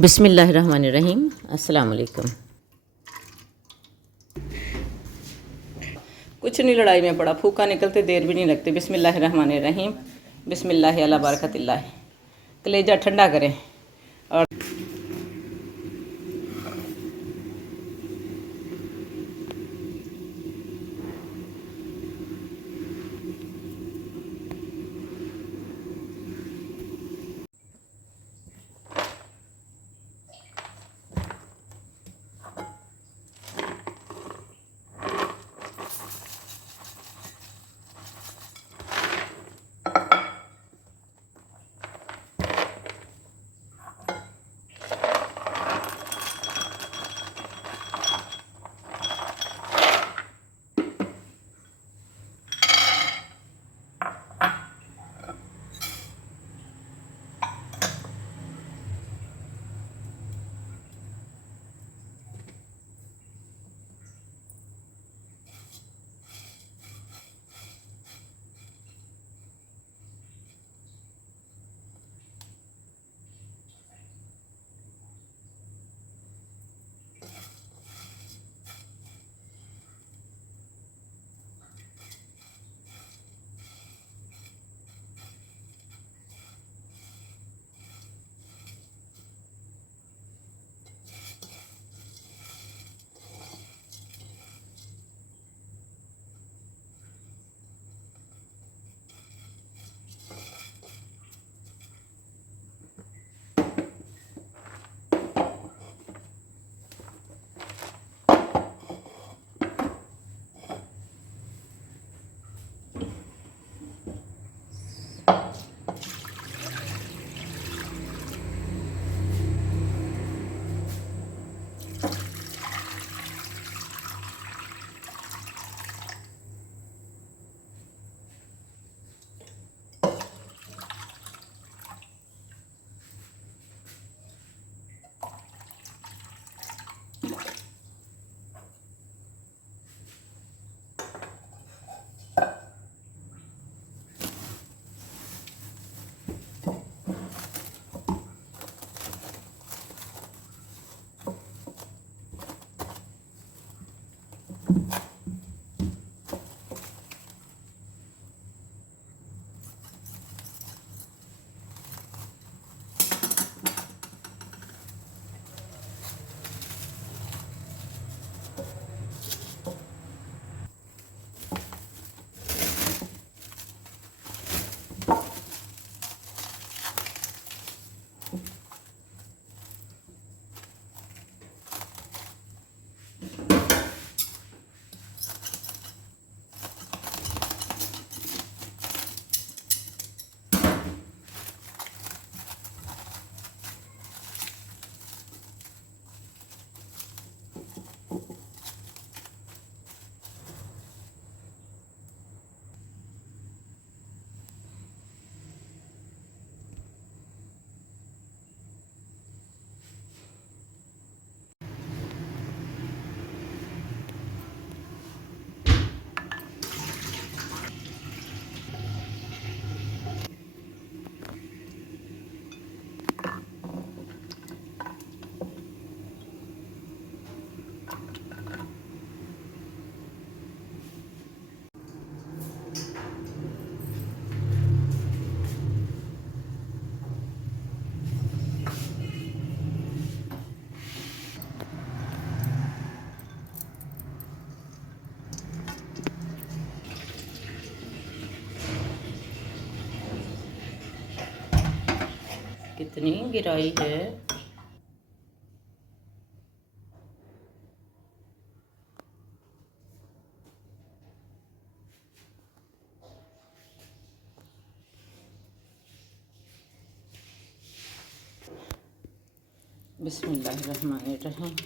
बिस्मिल्लाहिर्रहमानिर्रहीम। अस्सलाम वालेकुम। कुछ नहीं, लड़ाई में पड़ा, फूका निकलते देर भी नहीं लगती। बिस्मिल्लाहिर्रहमानिर्रहीम। बिस्मिल्लाह अला बरकतिल्लाह। कलेजा ठंडा करें। और कितनी गिराई है। बिस्मिल्लाहिर्रहमानिर्रहीम।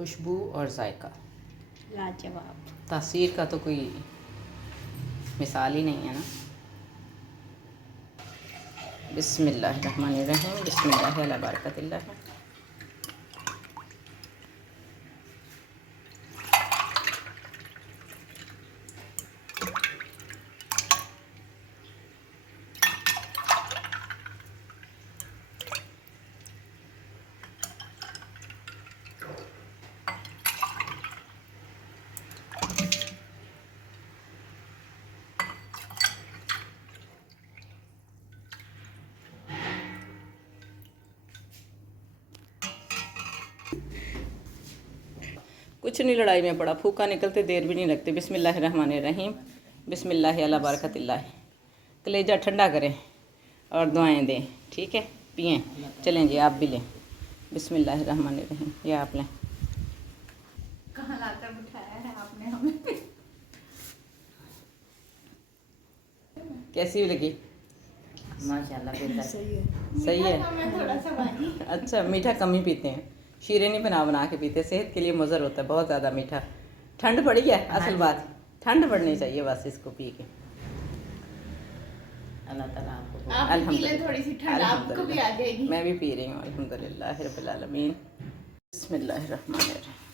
खुशबू और जायका लाजवाब। तासीर का तो कोई मिसाल ही नहीं है ना। बिस्मिल्लाहिर्रहमानिर्रहीम, बिस्मिल्लाह अला बरकतिल्लाह। कुछ नहीं, लड़ाई में पड़ा, फूका निकलते देर भी नहीं लगती। बिस्मिल्लाहिर्रहमानिर्रहीम, बिस्मिल्लाह अला बरकतिल्लाह। कलेजा ठंडा करें और दुआएं दें, ठीक है, पिएं। चलें जी, आप भी लें। बिस्मिल्लाहिर्रहमानिर्रहीम, ये आप लें। कहाँ लाकर बिठाया है आपने हमें? कैसी लगी? माशाल्लाह बेहतर। सही है। मैं थोड़ा सा पानी। अच्छा, मीठा कम ही पीते हैं, शीरे नहीं बना के पीते, सेहत के लिए मुज़र होता है बहुत ज़्यादा मीठा। ठंड पड़ी है, असल बात ठंड पड़नी चाहिए बस इसको पी के। अल्लाह ताला आपको आप भी पी ले, थोड़ी सी ठंड आपको भी आ जाएगी। मैं भी पी रही हूँ अल्हम्दुलिल्लाह रब्बिल आलमीन। बिस्मिल्लाहिर्रहमानिर्रहीम।